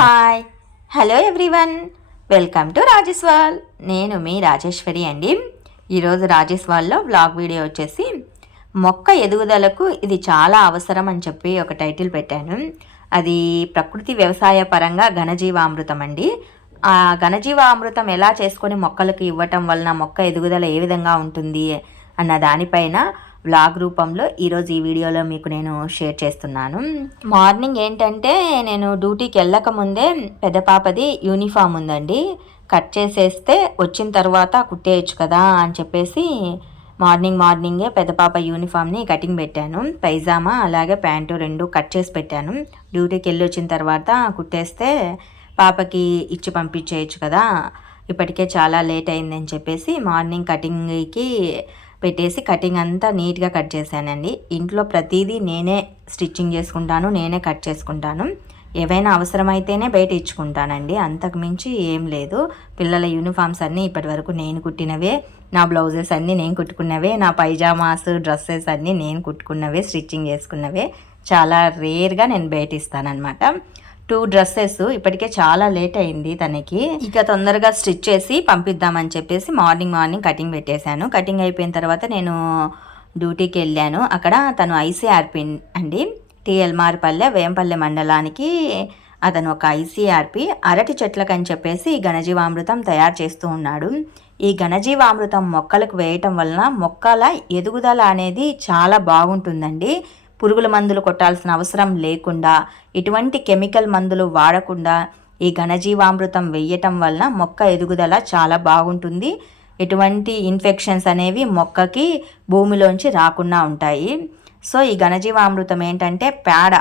Hi hello everyone, welcome to Rajeshwal. నేను మీ రాజేశ్వరి అండి. ఈరోజు రాజేశ్వాల్లో వ్లాగ్ వీడియో వచ్చేసి మొక్క ఎదుగుదలకు ఇది చాలా అవసరం అని చెప్పి ఒక టైటిల్ పెట్టాను. అది ప్రకృతి వ్యవసాయ పరంగా ఘనజీవామృతం అండి. ఆ ఘనజీవామృతం ఎలా చేసుకొని మొక్కలకు ఇవ్వటం వలన మొక్క ఎదుగుదల ఏ విధంగా ఉంటుంది అన్న దానిపైన వ్లాగ్ రూపంలో ఈరోజు ఈ వీడియోలో మీకు నేను షేర్ చేస్తున్నాను. మార్నింగ్ ఏంటంటే నేను డ్యూటీకి వెళ్ళక ముందే పెద్ద పాపది యూనిఫామ్ ఉందండి, కట్ చేసేస్తే వచ్చిన తర్వాత కుట్టేయచ్చు కదా అని చెప్పేసి మార్నింగే పెద్ద పాప యూనిఫామ్ని కటింగ్ పెట్టాను. పైజామా అలాగే ప్యాంటు రెండు కట్ చేసి పెట్టాను. డ్యూటీకి వెళ్ళి వచ్చిన తర్వాత కుట్టేస్తే పాపకి ఇచ్చి పంపించేయచ్చు కదా, ఇప్పటికే చాలా లేట్ అయిందని చెప్పేసి మార్నింగ్ కటింగ్కి పెట్టేసి కటింగ్ అంతా నీట్గా కట్ చేశానండి. ఇంట్లో ప్రతిదీ నేనే స్టిచ్చింగ్ చేసుకుంటాను, నేనే కట్ చేసుకుంటాను. ఏవైనా అవసరమైతేనే బయట ఇచ్చుకుంటానండి, అంతకు మించి ఏం లేదు. పిల్లల యూనిఫామ్స్ అన్నీ ఇప్పటి వరకు నేను కుట్టినవే, నా బ్లౌజెస్ అన్నీ నేను కుట్టుకున్నవే, నా పైజామాస్ డ్రెస్సెస్ అన్నీ నేను కుట్టుకున్నవే, స్టిచ్చింగ్ చేసుకున్నవే. చాలా రేర్గా నేను బయట ఇస్తానన్నమాట. 2 డ్రెస్సెస్ ఇప్పటికే చాలా లేట్ అయింది తనకి, ఇక తొందరగా స్టిచ్ చేసి పంపిద్దామని చెప్పేసి మార్నింగ్ కటింగ్ పెట్టేశాను. కటింగ్ అయిపోయిన తర్వాత నేను డ్యూటీకి వెళ్ళాను. అక్కడ తను ఐసీఆర్పి అండి, టీఎల్మార్పల్లె వేంపల్లె మండలానికి అతను ఒక ఐసీఆర్పి. అరటి చెట్లకు అని చెప్పేసి ఘనజీవామృతం తయారు చేస్తూ ఉన్నాడు. ఈ ఘనజీవామృతం మొక్కలకు వేయటం వలన మొక్కల ఎదుగుదల అనేది చాలా బాగుంటుందండి. పురుగుల మందులు కొట్టాల్సిన అవసరం లేకుండా, ఎటువంటి కెమికల్ మందులు వాడకుండా ఈ ఘనజీవామృతం వేయటం వలన మొక్క ఎదుగుదల చాలా బాగుంటుంది. ఎటువంటి ఇన్ఫెక్షన్స్ అనేవి మొక్కకి భూమిలోంచి రాకుండా ఉంటాయి. సో ఈ ఘనజీవామృతం ఏంటంటే పేడ,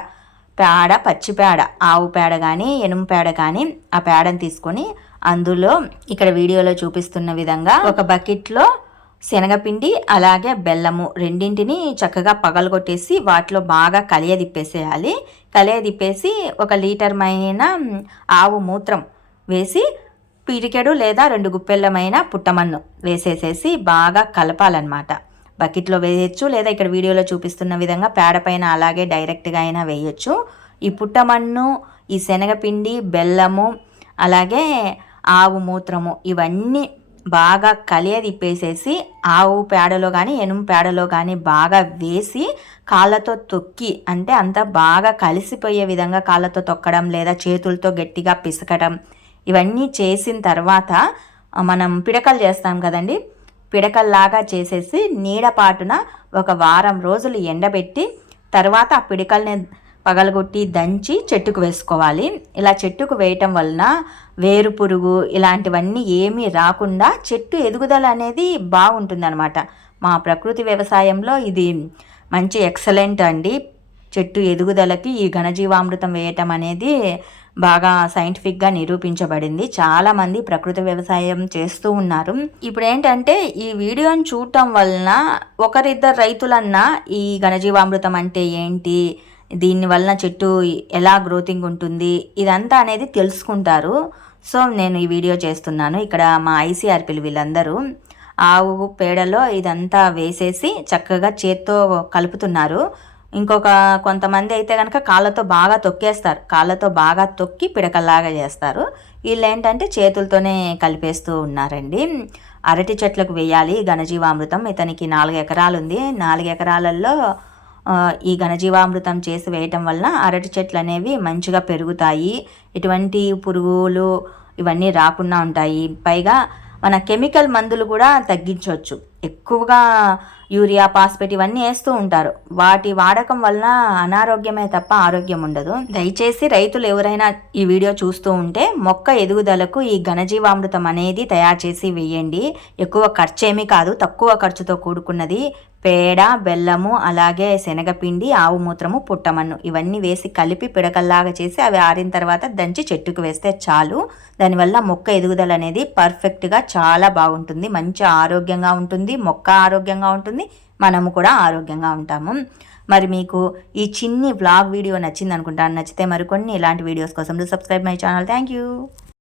పచ్చి పేడ, ఆవు పేడ కానీ ఎనుము పేడ కానీ ఆ పేడను తీసుకొని అందులో ఇక్కడ వీడియోలో చూపిస్తున్న విధంగా ఒక బకెట్లో శనగపిండి అలాగే బెల్లము రెండింటిని చక్కగా పగలగొట్టేసి వాటిలో బాగా కలియదిప్పేసేయాలి. కలియదిప్పేసి 1 లీటర్మైన ఆవు మూత్రం వేసి పిరికెడు లేదా 2 గుప్పెళ్ళమైన పుట్టమన్ను వేసేసేసి బాగా కలపాలన్నమాట. బకెట్లో వేయచ్చు, లేదా ఇక్కడ వీడియోలో చూపిస్తున్న విధంగా పేడ పైన అలాగే డైరెక్ట్గా అయినా వేయచ్చు. ఈ పుట్టమన్ను, ఈ శనగపిండి, బెల్లము అలాగే ఆవు మూత్రము ఇవన్నీ బాగా కలియదిప్పేసేసి ఆవు పేడలో కానీ ఎనుము పేడలో కానీ బాగా వేసి కాళ్ళతో తొక్కి, అంటే అంతా బాగా కలిసిపోయే విధంగా కాళ్ళతో తొక్కడం లేదా చేతులతో గట్టిగా పిసకడం ఇవన్నీ చేసిన తర్వాత మనం పిడకలు చేస్తాం కదండి, పిడకల్లాగా చేసేసి నీడపాటున 1 వారం రోజులు ఎండబెట్టి తర్వాత ఆ పిడకల్ని పగలగొట్టి దంచి చెట్టుకు వేసుకోవాలి. ఇలా చెట్టుకు వేయటం వలన వేరు పురుగు ఇలాంటివన్నీ ఏమీ రాకుండా చెట్టు ఎదుగుదల అనేది బాగుంటుందన్నమాట. మా ప్రకృతి వ్యవసాయంలో ఇది మంచి ఎక్సలెంట్ అండి. చెట్టు ఎదుగుదలకి ఈ ఘనజీవామృతం వేయటం అనేది బాగా సైంటిఫిక్గా నిరూపించబడింది. చాలామంది ప్రకృతి వ్యవసాయం చేస్తూ ఉన్నారు. ఇప్పుడు ఏంటంటే ఈ వీడియోని చూడటం వలన ఒకరిద్దరు రైతులన్నా ఈ ఘనజీవామృతం అంటే ఏంటి, దీనివల్ల చెట్టు ఎలా గ్రోతింగ్ ఉంటుంది ఇదంతా అనేది తెలుసుకుంటారు. సో నేను ఈ వీడియో చేస్తున్నాను. ఇక్కడ మా ఐసీఆర్పీలు వీళ్ళందరూ ఆవు పేడలో ఇదంతా వేసేసి చక్కగా చేత్తో కలుపుతున్నారు. కొంతమంది అయితే కనుక కాళ్ళతో బాగా తొక్కేస్తారు, కాళ్ళతో బాగా తొక్కి పిడకల్లాగా చేస్తారు. వీళ్ళు ఏంటంటే చేతులతోనే కలిపేస్తూ ఉన్నారండి. అరటి చెట్లకు వేయాలి ఘనజీవామృతం. ఇతనికి 4 ఎకరాలు ఉంది. 4 ఎకరాలలో ఈ ఘనజీవామృతం చేసి వేయటం వలన అరటి చెట్లు అనేవి మంచిగా పెరుగుతాయి, ఎటువంటి పురుగులు ఇవన్నీ రాకుండా ఉంటాయి. పైగా మన కెమికల్ మందులు కూడా తగ్గించవచ్చు. ఎక్కువగా యూరియా, ఫాస్ఫేట్ ఇవన్నీ వేస్తూ ఉంటారు. వాటి వాడకం వలన అనారోగ్యమే తప్ప ఆరోగ్యం ఉండదు. దయచేసి రైతులు ఎవరైనా ఈ వీడియో చూస్తూ ఉంటే మొక్క ఎదుగుదలకు ఈ ఘనజీవామృతం అనేది తయారు చేసి వేయండి. ఎక్కువ ఖర్చు ఏమీ కాదు, తక్కువ ఖర్చుతో కూడుకున్నది. పేడ, బెల్లము అలాగే శనగపిండి, ఆవు మూత్రము, పుట్టమన్ను ఇవన్నీ వేసి కలిపి పిడకల్లాగా చేసి అవి ఆరిన తర్వాత దంచి చెట్టుకు వేస్తే చాలు. దానివల్ల మొక్క ఎదుగుదల అనేది పర్ఫెక్ట్గా చాలా బాగుంటుంది, మంచి ఆరోగ్యంగా ఉంటుంది, మొక్క ఆరోగ్యంగా ఉంటుంది, మనము కూడా ఆరోగ్యంగా ఉంటాము. మరి మీకు ఈ చిన్ని వ్లాగ్ వీడియో నచ్చింది అనుకుంటాను. నచ్చితే మరికొన్ని ఇలాంటి వీడియోస్ కోసం subscribe my channel. Thank you.